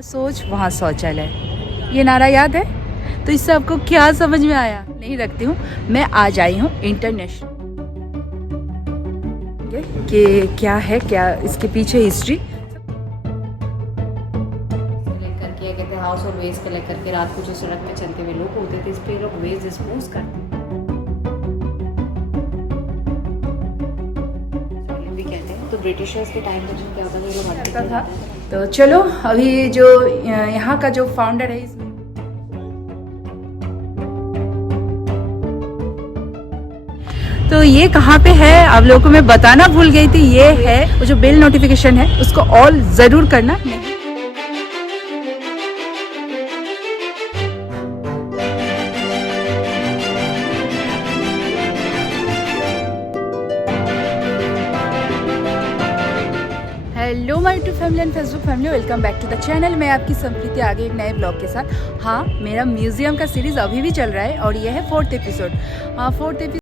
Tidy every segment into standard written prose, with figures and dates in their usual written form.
जहाँ सोच वहाँ शौचालय, ये नारा याद है? तो इससे आपको क्या समझ में आया? नहीं रखती हूँ, मैं आज आई हूँ इंटरनेशनल कि क्या है, क्या इसके पीछे हिस्ट्री लेकर के कहते हैं हाउस और वेस्ट को लेकर के रात को जो सड़क में चलते हुए लोग होते थे, इस पे लोग वेस्ट डिस्पोज करते भी कहते हैं। तो ब्रिटिशर्स के टाइम में क्या होता था, लोग हटते था। तो चलो अभी जो यहाँ का जो फाउंडर है इसमें तो ये कहाँ पे है आप लोगों को मैं बताना भूल गई थी। ये है वो जो बेल नोटिफिकेशन है उसको ऑल ज़रूर करना। Hello my YouTube family and Facebook family, welcome back to the channel. मैं आपकी संप्रीति आगे एक नए ब्लॉग के साथ। हाँ, मेरा म्यूजियम का सीरीज़ अभी भी चल रहा है और ये है 4th एपिसोड। हाँ, 4th एपिसोड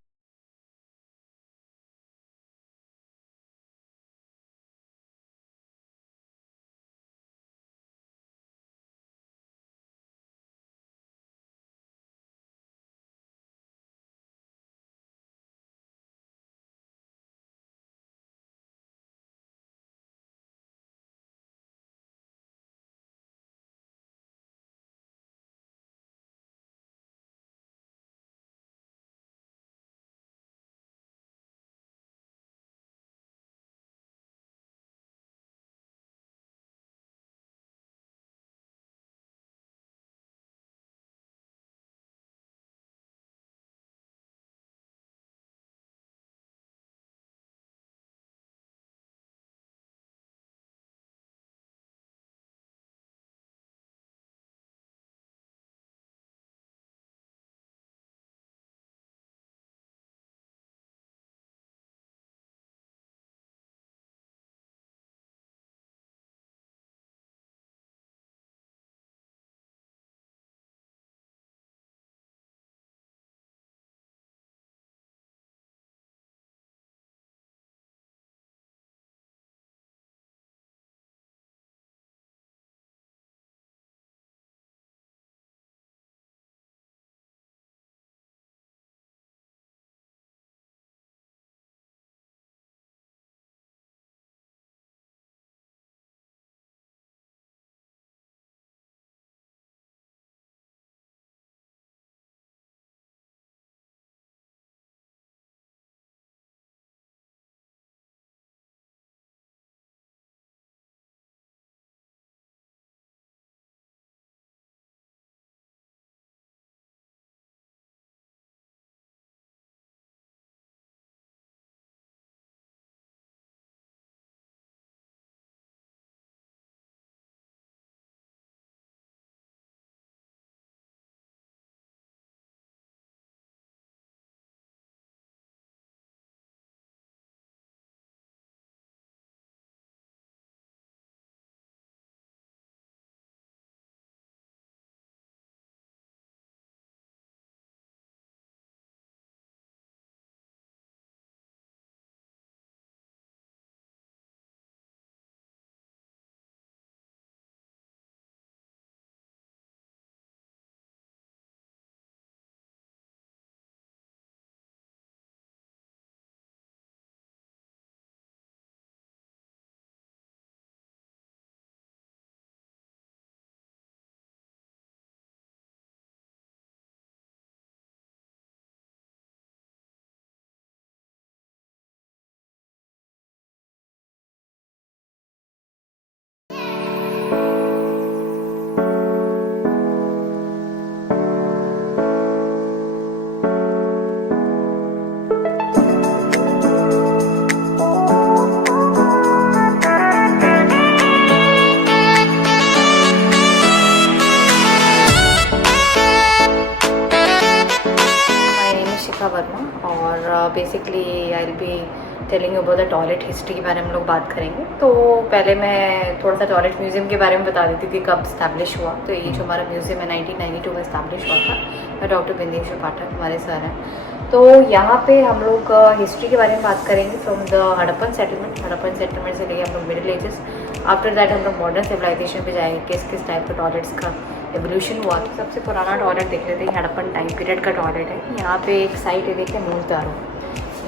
वर्मा और basically I will be telling about the toilet history के बारे में हम लोग बात करेंगे। तो पहले मैं थोड़ा सा टॉयलेट म्यूज़ियम के बारे में बता देती हूँ कि कब इस्टेब्लिश हुआ। तो ये जो हमारा म्यूज़ियम है 1992 में इस्टेब्लिश हुआ था। डॉक्टर बिंदेश्वर पाठक हमारे सर हैं। तो यहाँ पे हम लोग हिस्ट्री के बारे में बात करेंगे फ्रॉम द हड़प्पन सेटलमेंट से लेके हम लोग मिडिल एजेस आफ्टर दैट हम लोग मॉडर्न सिविलाइजेशन पे जाएंगे, किस किस टाइप के टॉयलेट्स का एवोल्यूशन हुआ। तो सबसे पुराना टॉयलेट देख लेते हैं, हड़प्पन टाइम पीरियड का टॉयलेट है। यहाँ पे एक साइट है, देखते हैं मोहनजोदड़ो।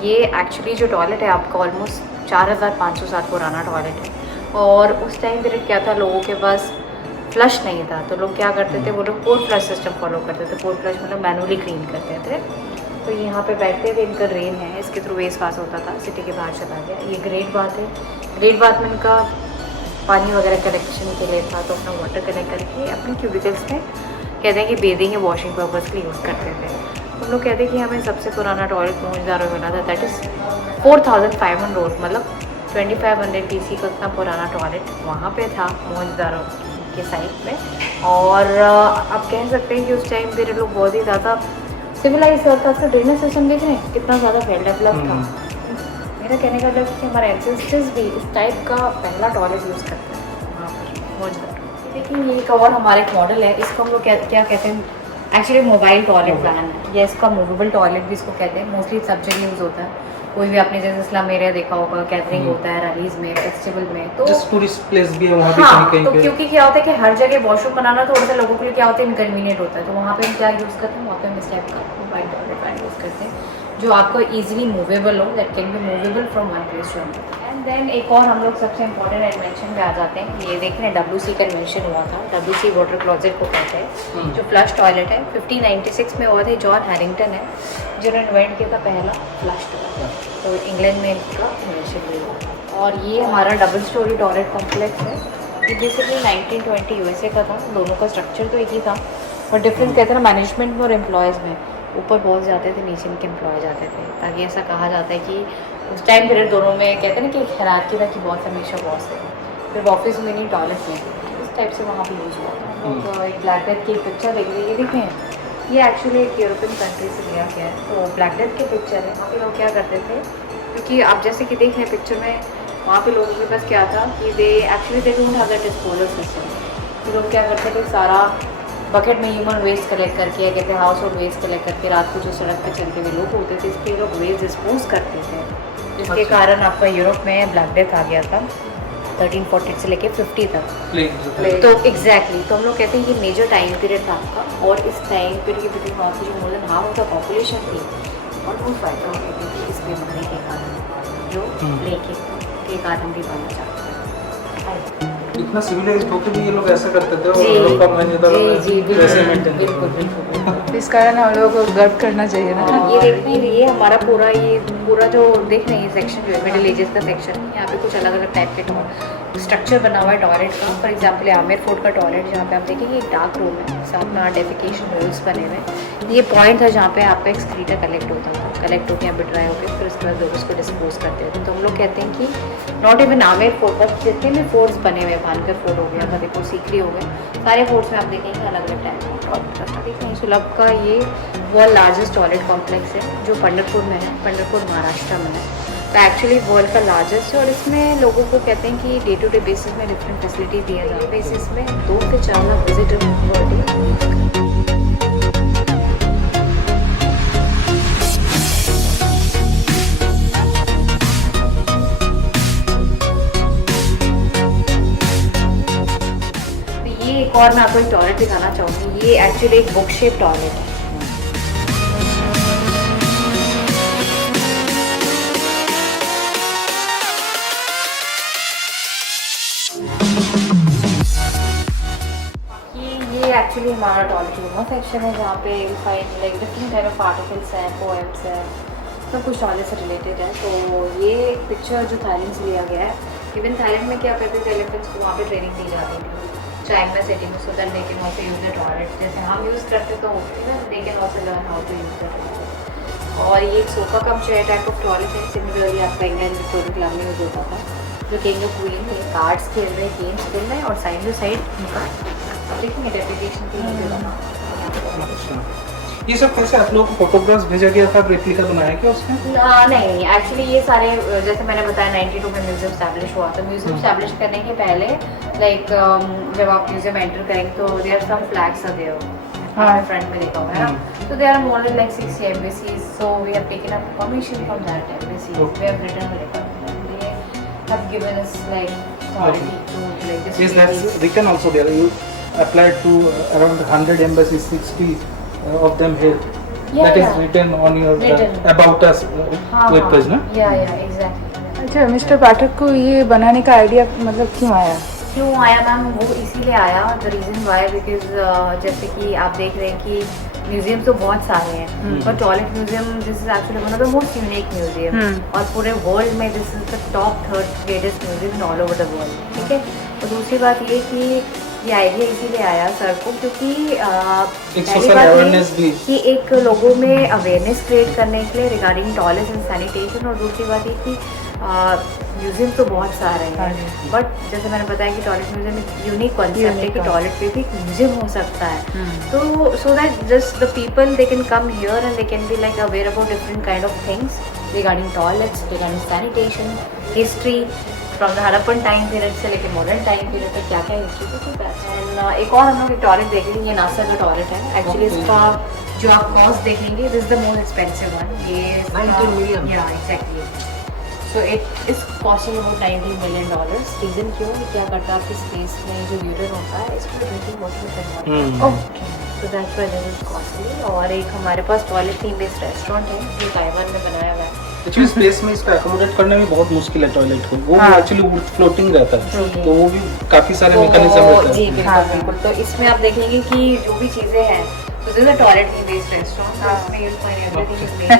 ये एक्चुअली जो टॉयलेट है आपका ऑलमोस्ट 4500 साल पुराना टॉयलेट है। और उस टाइम पीरियड क्या था, लोगों के पास फ्लश नहीं था, तो लोग क्या करते थे, वो लोग पोर फ्लश सिस्टम फॉलो करते थे। पोर फ्लश मतलब मैनुअली क्लीन करते थे। तो यहाँ पे बैठते हुए इनका ड्रेन है, इसके थ्रू वेस्ट पास होता था, सिटी के बाहर चला गया। ये ग्रेट बात है, ग्रेट बात में इनका पानी वगैरह कलेक्शन के लिए था, तो अपना वाटर कलेक्ट करके अपने क्यूबिकल्स में कहते हैं कि बेदिंग या वॉशिंग पर्पज़ के लिए यूज़ करते थे। हम लोग कहते हैं कि हमें सबसे पुराना टॉयलेट मोहनजोदड़ो मिला था, दैट इज़ 4500 मतलब 2500 BC का इतना पुराना टॉयलेट वहाँ पे था मोहनजोदड़ो के साइड में। और आप कह सकते हैं कि उस टाइम पीरियड लोग बहुत ही ज़्यादा सिविलाइज होता था। ड्रेनेज सिस्टम देख रहे हैं कितना ज़्यादा वेल डेवलप था। मेरा कहने का मतलब कि हमारे एंसेस्टर्स भी इस टाइप का पहला टॉयलेट यूज़ करते हैं वहाँ पर मोहनजोदड़ो। देखिए ये एक और हमारा एक मॉडल है, इसको हम लोग क्या कहते हैं, एक्चुअली मोबाइल टॉयलेट प्लान है, या इसका मूवेबल टॉयलेट भी इसको कहते हैं। मोस्टली सब जगह यूज़ होता है। कोई भी आपने जैसे इस्लाम एरिया देखा होगा, गैदरिंग होता है रैलीज में, फेस्टिवल में, तो टूरिस्ट प्लेस भी है वहाँ पे हाँ, कहीं तो पे। क्योंकि क्या होता है कि हर जगह वॉशरूम बनाना थोड़ा सा लोगों के लिए क्या होता है, इनकन्वीनियंट होता है। तो वहाँ पे हम क्या यूज़ करते हैं, वहाँ पे हम इस टाइप का मोबाइल टॉयलेट प्लान यूज़ करते हैं, जो आपको इजीली मूवेबल हो, that can be movable from one place to another. And then एक और हम लोग सबसे इंपॉर्टेंट इन्वेंशन पे आ जाते हैं। ये देख रहे हैं WC का इन्वेंशन हुआ था, WC वाटर क्लोजेट को कहते हैं, जो फ्लश टॉयलेट है 1596 में हुआ था। जॉन हैरिंगटन है जिन्होंने इन्वेंट किया था पहला फ्लश टॉयलेट, तो इंग्लैंड में इसका इन्वेंशन हुआ। और ये हमारा डबल स्टोरी टॉयलेट कॉम्प्लेक्स है। ये बेसिकली 1920 USA का था। दोनों का स्ट्रक्चर तो एक ही था, और डिफरेंस कहते हैं ना मैनेजमेंट में और एम्प्लॉयज़ में, ऊपर बॉस जाते थे, नीचे इनके एम्प्लॉय जाते थे, ताकि ऐसा कहा जाता है कि उस टाइम पीरियड दोनों में कहते हैं ना कि हैरार्की था कि बॉस हमेशा बॉस है। फिर ऑफिस में नहीं, टॉयलेट में, इस टाइप से वहाँ पे यूज़ हुआ था। तो एक ब्लैक डेथ की पिक्चर देख लीजिए, देखें ये एक्चुअली एक यूरोपियन कंट्री से लिया गया है। तो ब्लैक डेथ की पिक्चर है। वहाँ पे लोग क्या करते थे, क्योंकि आप जैसे कि देख रहे हैं पिक्चर में, वहाँ पे लोगों के पास क्या था कि they actually they don't have that disposal system. तो लोग क्या करते थे, सारा बकेट में ह्यूमन वेस्ट कलेक्ट करके, या कहते हैं हाउस होल्ड वेस्ट कलेक्ट करके, रात को जो सड़क पर चलते हुए लोग होते थे, इसके लोग वेस्ट डिस्पोज करते थे, जिसके कारण आपका यूरोप में ब्लैक डेथ आ गया था 1340 से लेके 50 तक। तो एग्जैक्टली तो हम लोग कहते हैं ये मेजर टाइम पीरियड था आपका। और इस टाइम पीरियड के बीच वहाँ की जो more than half of the population थी ऑलमोस्ट वाइप आउट हो गई थी इस बीमारी के कारण, जो प्लेग के कारण भी बनना चाहते हैं। इतना सिविलाइज्ड होकर भी ये लोग ऐसा करते थे, जी, और लोग का मोहनजोदड़ो में जी, वैसे बिल्कुल मेंटेन बिल्कुल बिल्कुल। इस कारण हम लोगों को गर्व करना चाहिए ना। ये देख रहे हैं, ये हमारा पूरा जो देख रहे हैं, ये सेक्शन जो है मिडिल एजेस का सेक्शन है। यहाँ पे कुछ अलग अलग टाइप के स्ट्रक्चर बना हुआ है टॉयलेट का। फॉर एग्जांपल आमिर फोर्ट का टॉयलेट, जहाँ पे आप देखेंगे एक डार्क रूम है, साथ में डेफिकेशन होल्स बने हुए हैं। ये पॉइंट था जहाँ पे आपका एक्सक्रीटर कलेक्ट होता था, कलेक्ट होकर यहाँ पे ड्राई होकर फिर उसके बाद लोग उसको डिस्पोज करते थे। तो हम लोग कहते हैं कि नॉट इवन आमिर फोर्ट पर जितने भी फोर्ट्स बने हुए, भानकर फोर्ट हो गया, फतेहपुर सीकरी हो गए, सारे फोर्ट्स में आप देखेंगे अलग अलग टाइप का टॉयलेट था। देखेंगे सुलभ का ये वर्ल्ड लार्जेस्ट टॉयलेट कॉम्प्लेक्स है, जो पंढरपुर में है, पंढरपुर महाराष्ट्र में है। तो एक्चुअली वर्ल्ड का लार्जेस्ट है, और इसमें लोगों को कहते हैं कि डे टू डे बेसिस में डिफरेंट फैसिलिटी दिया जाता है। बेसिस में 2 से 4 लाख विजिटर पर डे। एक और मैं आपको एक टॉयलेट दिखाना चाहूँगी। ये एक्चुअली एक बुक शेप टॉयलेट है। ये एक्चुअली हमारा टॉयलेट रूम सेक्शन है, जहाँ पे find like different type of articles हैं, पोएम्स हैं, सब कुछ टॉयलेट से रिलेटेड है। तो ये एक पिक्चर जो थाईलैंड से लिया गया है। इवन थाईलैंड में क्या करते थे, एलिफेंट्स को वहाँ पे ट्रेनिंग दी जाती थी चाइना सिटी में, so that they can also use the toilet. जैसे हम यूज़ करते तो they can also learn how to use the toilet. और ये एक sofa cum chair type of toilet है। सिमिलरली आपका इंग्लैंड में कोई क्लब में यूज होता था, जो किंग ऑफ क्वीन ये कार्ड्स खेल रहे हैं, गेम्स खेल रहे हैं, और साइड टू साइड उनका देखेंगे डेप्यूटेशन के लिए बना। ये सब कैसे आप लोगों को फोटोग्राफ्स भेजा गया था, रेप्लिका बनाया क्या उसमें? नहीं, एक्चुअली ये सारे जैसे मैंने बताया 92 में म्यूजियम स्टैब्लिश हुआ। तो म्यूजियम स्टैब्लिश करने के पहले लाइक जब आप म्यूजियम एंटर करेंगे तो there some flags are there, हाँ फ्रंट में देखा हुआ है ना। तो they are more than like 60 embassies, so we have taken up permission from that embassy. We have written a letter and they have given us like authority to like this. Is that written also there? You applied to around 100 embassies, 60 of them here. Yeah, That is yeah. written on your Written. about us web page, ना? Yeah, exactly. अच्छा, mister पाठक को ये बनाने का idea मतलब क्यों आया? क्यों आया मैम, वो इसीलिए आया, द रीज़न वाई बिकॉज जैसे कि आप देख रहे हैं कि म्यूजियम तो बहुत सारे हैं, पर toilet museum this is actually one of the most unique museum, और पूरे वर्ल्ड में this is the top 3rd greatest museum in all over the world, ठीक है। और दूसरी बात ये कि ये आइडिया इसीलिए आया सर को क्योंकि पहली बात ये कि एक लोगों में अवेयरनेस क्रिएट करने के लिए रिगार्डिंग टॉयलेट एंड सैनिटेशन, और दूसरी बात ये कि म्यूजियम तो बहुत सारे हैं, बट जैसे मैंने बताया कि टॉयलेट म्यूजियम एक यूनिक कॉन्सेप्ट है कि टॉयलेट पे भी एक म्यूजियम हो सकता है, तो so that just the people they can come here and they can be like aware about different kind of things regarding toilets, regarding sanitation, history from the Harappan time period से लेकर modern time period तक क्या क्या history है। And एक और हम लोग एक टॉयलेट देखेंगे, ये नासा का टॉयलेट है एक्चुअली, इसका जो आप कॉस्ट देखेंगे this is the most expensive one, ये 19 million. या exactly, so it is costing about $19 million। Reason क्यों, क्या करता है आपके स्पेस में जो यूरिन होता है इसको ड्रिंकिंग वाटर में कन्वर्ट, ओके, तो that's why this is costly. और एक हमारे पास टॉयलेट थीम बेस्ड रेस्टोरेंट है जो ताइवान में बनाया हुआ है। एक्चुअली स्पेस में इसको एकोमोडेट करने में बहुत मुश्किल है टॉयलेट को, वो एक्चुअली फ्लोटिंग रहता है, तो वो भी काफी सारे मैकेनिज्म रहता है। जी बिल्कुल बिल्कुल, तो इसमें आप देखेंगे कि जो भी चीज़ें हैं, so this is a toilet based restaurant, so इसमें you'll find everything is made।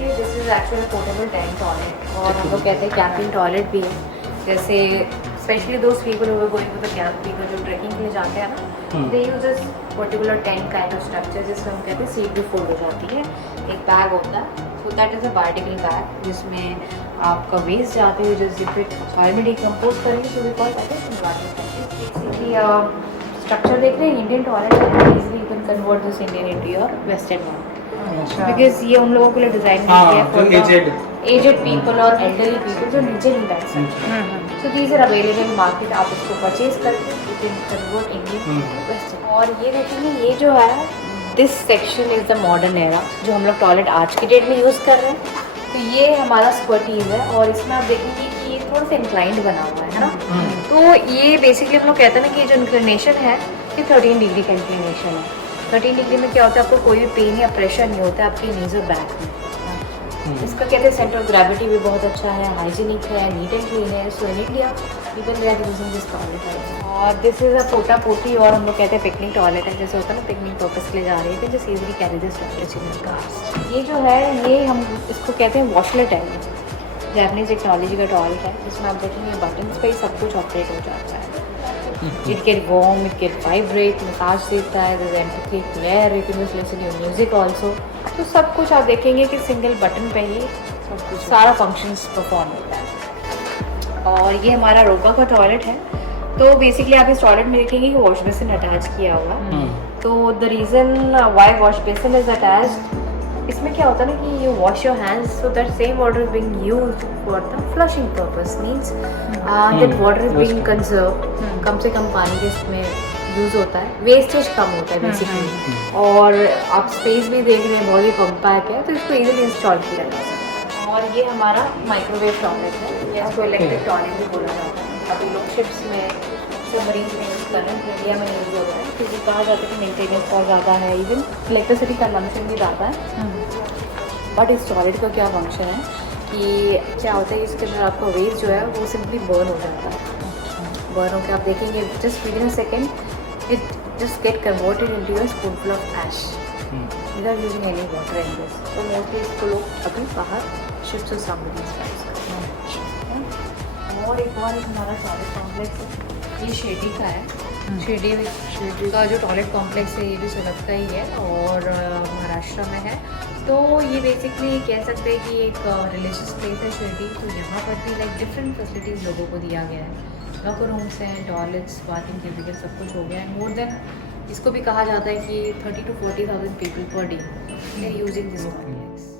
ये this is actually portable tank toilet, और हम लोग कहते हैं कैंपिंग टॉयलेट भी है, जैसे specially those people who are going to the camp, people जो ट्रैकिंग के लिए जाते हैं ना, they use this particular tent kind of structure जिसमें हम कहते हैं सीट भी फोल्ड हो जाती है, एक बैग होता है, so that is a biodegradable bag जिसमें आपका वेस्ट जाते हुए जस्ट इफ इट सॉइल में डिकम्पोज करेंगे, so we call that is environmental structure. देख रहे हैं इंडियन टॉयलेट है, easily you can convert this Indian into your western one, because ये उन लोगों के लिए डिजाइन किया है फॉर एजेड पीपल और एल्डरली पीपल जो नीचे नहीं बैठ सकते, so these are available market, आप इसको परचेज करके you can convert Indian western. और ये देखेंगे, ये जो है this section is the modern era, जो हम लोग टॉयलेट आज की डेट में यूज़ कर रहे हैं, तो ये हमारा स्क्वाटीज है, और इसमें आप देखेंगे कि ये थोड़ा सा इंक्लाइंड बना हुआ है ना, तो ये बेसिकली हम लोग कहते हैं ना कि जो इंक्लिनेशन है ये 13 डिग्री का इंक्लिनेशन है। 13 डिग्री में क्या होता है, आपको कोई भी पेन या प्रेशर नहीं होता है आपके नीज और बैक में। इसका कहते हैं सेंटर ऑफ ग्रेविटी भी बहुत अच्छा है, हाइजीनिक है, नीट एंड क्लीन है, सो इनिटली आप even they are using this toilet. और दिस इज़ अ पोटा पोटी, और हम लोग कहते हैं पिकनिक टॉयलेट है, जैसे होता है ना पिकनिक पर्पस के लिए जा रही है, जैसे easily carry this toilet in cars. ये जो है ये हम इसको कहते हैं वॉशलेट है, जैपनीज टेक्नोलॉजी का टॉयलेट है, जिसमें आप देखेंगे बटन्स पे ही सब कुछ ऑपरेट हो जाता है। It can warm, it can vibrate, massage देता है, there is amplified air, you can listen your music also, तो सब कुछ आप देखेंगे कि सिंगल बटन पे ही सब कुछ सारा फंक्शंस परफॉर्म होता है। और ये हमारा रोका का टॉयलेट है, तो बेसिकली आप इस टॉयलेट में देखेंगे कि वॉश बेसिन अटैच किया हुआ है, तो the reason why wash basin is attached, इसमें क्या होता है ना कि you wash your hands, so that same water is being used for the flushing purpose, means that water is being conserve, कम से कम पानी जो इसमें यूज़ होता है, वेस्टेज कम होता है बेसिकली, और आप स्पेस भी देख रहे हैं बहुत ही कॉम्पैक्ट है, तो इसको इजीली इंस्टॉल किया जा सकता है। और ये हमारा माइक्रोवेव टॉयलेट है, या इसको इलेक्ट्रिक टॉयलेट भी बोला जाता है। अभी लोग शिप्स में, सबमरीन में यूज़ कर रहे हैं, इंडिया में यूज़ हो रहा है, क्योंकि कहा जाता है कि मेंटेनेंस बहुत ज़्यादा है, इवन इलेक्ट्रिसिटी कंजम्पशन भी ज़्यादा है। बट इस टॉयलेट का क्या फंक्शन है कि क्या होता है, इसके अंदर आपका वेस्ट जो है वो सिंपली बर्न हो जाता है, बर्न होकर आप देखेंगे just within a second it just get converted into a spoonful of ash without using any water in this. तो मोस्टली इसको लोग अभी बाहर शिफ्ट टू समबडीज हाउस। और एक और हमारा टॉयलेट कॉम्प्लेक्स है, ये शेडी का है, शेडी का जो टॉयलेट कॉम्प्लेक्स है ये भी सूरत का ही है और महाराष्ट्र में है। तो ये बेसिकली कह सकते हैं कि एक रिलीजियस प्लेस है शिरडी, तो यहाँ पर भी लाइक डिफरेंट फैसिलिटीज़ लोगों को दिया गया है, लॉकर रूम्स हैं, टॉयलेट्स, बाथिंग क्यूबिकल, सब कुछ हो गया है। मोर देन इसको भी कहा जाता है कि 30,000 to 40,000 people per day they are using this complex.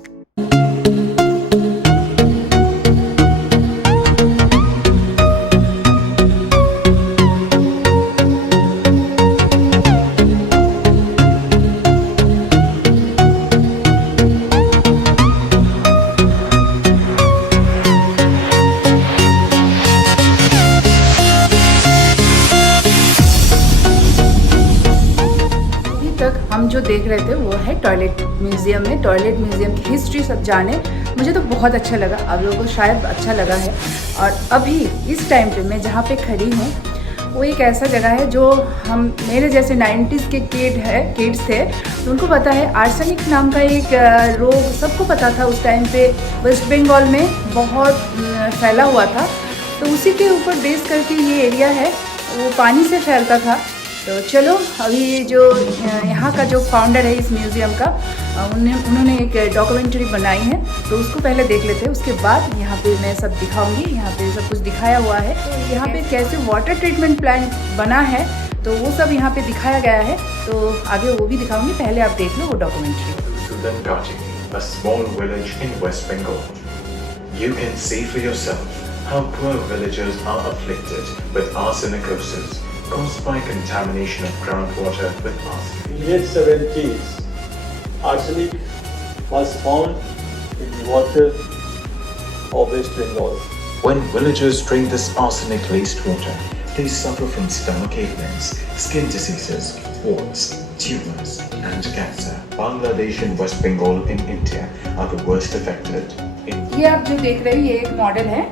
हम जो देख रहे थे वो है टॉयलेट म्यूज़ियम में। टॉयलेट म्यूज़ियम की हिस्ट्री सब जाने, मुझे तो बहुत अच्छा लगा, आप लोगों को शायद अच्छा लगा है। और अभी इस टाइम पे मैं जहाँ पे खड़ी हूँ वो एक ऐसा जगह है जो हम मेरे जैसे 90s के किड्स थे तो उनको पता है। आर्सेनिक नाम का एक रोग सबको पता था उस टाइम पे, वेस्ट बंगाल में बहुत फैला हुआ था। तो उसी के ऊपर बेस करके ये एरिया है, वो पानी से फैलता था। तो चलो अभी जो यहाँ का जो फाउंडर है इस म्यूज़ियम का, उन्होंने एक डॉक्यूमेंट्री बनाई है तो उसको पहले देख लेते हैं, उसके बाद यहाँ पे मैं सब दिखाऊंगी। यहाँ पे सब कुछ दिखाया हुआ है, तो यहाँ पे कैसे वाटर ट्रीटमेंट प्लांट बना है तो वो सब यहाँ पे दिखाया गया है, तो आगे वो भी दिखाऊंगी। पहले आप देख लो वो documentary. Sudangati, a small village in West Bengal. You can see for yourself how poor villagers are afflicted with arsenicosis caused by contamination of groundwater with arsenic. In the 70s, arsenic was found in the water of West Bengal. When villagers drink this arsenic-laced water, they suffer from stomach ailments, skin diseases, warts, tumors, and cancer. Bangladesh and West Bengal in India are the worst affected. ये आप जो देख रहे हैं ये एक model है,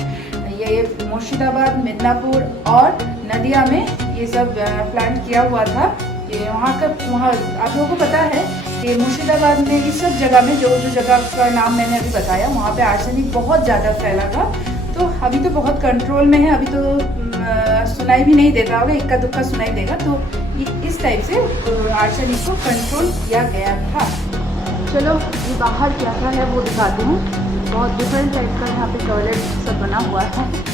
ये मुर्शिदाबाद, मिदनापुर और नदिया में ये सब प्लांट किया हुआ था। ये वहाँ आप लोगों को पता है कि मुर्शिदाबाद में इस सब जगह में जो जगह का नाम मैंने अभी बताया वहाँ पे आर्सेनिक बहुत ज़्यादा फैला था। तो अभी तो बहुत कंट्रोल में है, अभी तो सुनाई भी नहीं देता होगा, इक्का दुक्का सुनाई देगा। तो इस टाइप से आर्सेनिक को कंट्रोल किया गया था। चलो ये बाहर क्या क्या है वो दिखाती हूँ। बहुत डिफरेंट टाइप का यहाँ पे टॉयलेट सब बना हुआ है।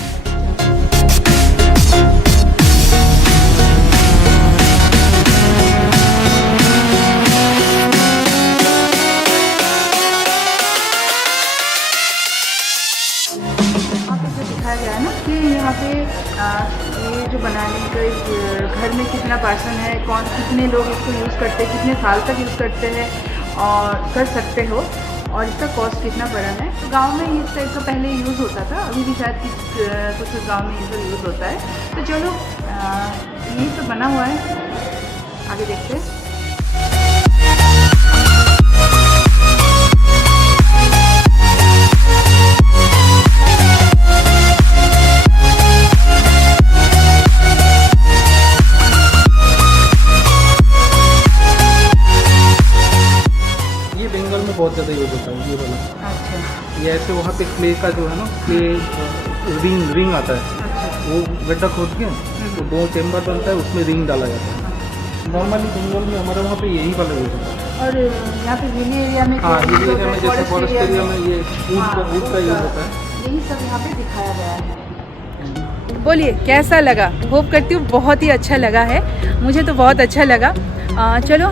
कि यहाँ पे ये जो बनाने का घर में कितना पर्सन है, कितने लोग इसको यूज़ करते हैं, कितने साल तक यूज़ करते हैं और कर सकते हो, और इसका कॉस्ट कितना पड़ा है। तो गांव में इस टाइप का पहले यूज़ होता था, अभी भी शायद कुछ गांव में ये सब यूज़ होता है। तो चलो यही सब बना हुआ है, आगे देखते हैं। बहुत ज़्यादा यूज होता है ये वाला। अच्छा, ये ऐसे वहाँ पे क्ले का जो है ना, क्ले रिंग आता है। अच्छा, वो गड्ढा खोद के तो 2 चेम्बर बनता है, उसमें रिंग डाला जाता है। नॉर्मली बंगाल में हमारे वहाँ पे यही वाला यूज होता है। और यहाँ पे हिली एरिया में, हाँ, हिली एरिया में जैसे फॉरेस्ट एरिया में ये ऊँट का यूज होता है। यही सब यहाँ पे दिखाया गया है। बोलिए कैसा लगा? होप करती हूँ बहुत ही अच्छा लगा है, मुझे तो बहुत अच्छा लगा। चलो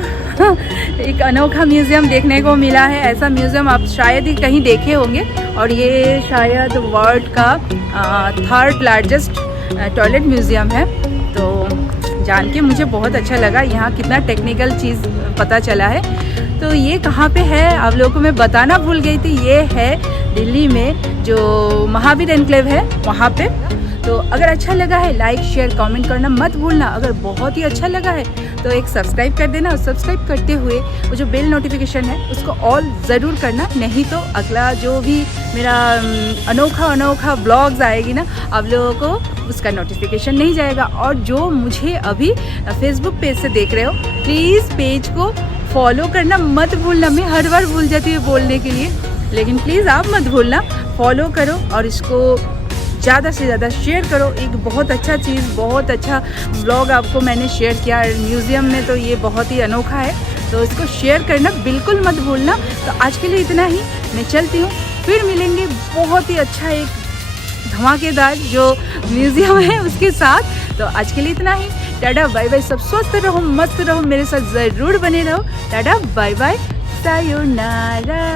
एक अनोखा म्यूज़ियम देखने को मिला है। ऐसा म्यूज़ियम आप शायद ही कहीं देखे होंगे, और ये शायद वर्ल्ड का 3rd लार्जेस्ट टॉयलेट म्यूज़ियम है। तो जान के मुझे बहुत अच्छा लगा, यहाँ कितना टेक्निकल चीज़ पता चला है। तो ये कहाँ पे है आप लोगों को मैं बताना भूल गई थी, ये है दिल्ली में जो महावीर एनक्लेव है वहाँ पे। तो अगर अच्छा लगा है लाइक शेयर कमेंट करना मत भूलना। अगर बहुत ही अच्छा लगा है तो एक सब्सक्राइब कर देना, और सब्सक्राइब करते हुए वो जो बेल नोटिफिकेशन है उसको ऑल ज़रूर करना, नहीं तो अगला जो भी मेरा अनोखा ब्लॉग्स आएगी ना आप लोगों को उसका नोटिफिकेशन नहीं जाएगा। और जो मुझे अभी फेसबुक पेज से देख रहे हो प्लीज़ पेज को फॉलो करना मत भूलना। मैं हर बार भूल जाती हूँ बोलने के लिए, लेकिन प्लीज़ आप मत भूलना, फॉलो करो और इसको ज़्यादा से ज़्यादा शेयर करो। एक बहुत अच्छा चीज़, बहुत अच्छा व्लॉग आपको मैंने शेयर किया म्यूज़ियम में, तो ये बहुत ही अनोखा है, तो इसको शेयर करना बिल्कुल मत भूलना। तो आज के लिए इतना ही, मैं चलती हूँ, फिर मिलेंगे बहुत ही अच्छा एक धमाकेदार जो म्यूज़ियम है उसके साथ। तो आज के लिए इतना ही, टाटा बाय बाय। सब स्वस्थ रहो, मस्त रहो, मेरे साथ ज़रूर बने रहो। Ta-ta bye bye, sayonara.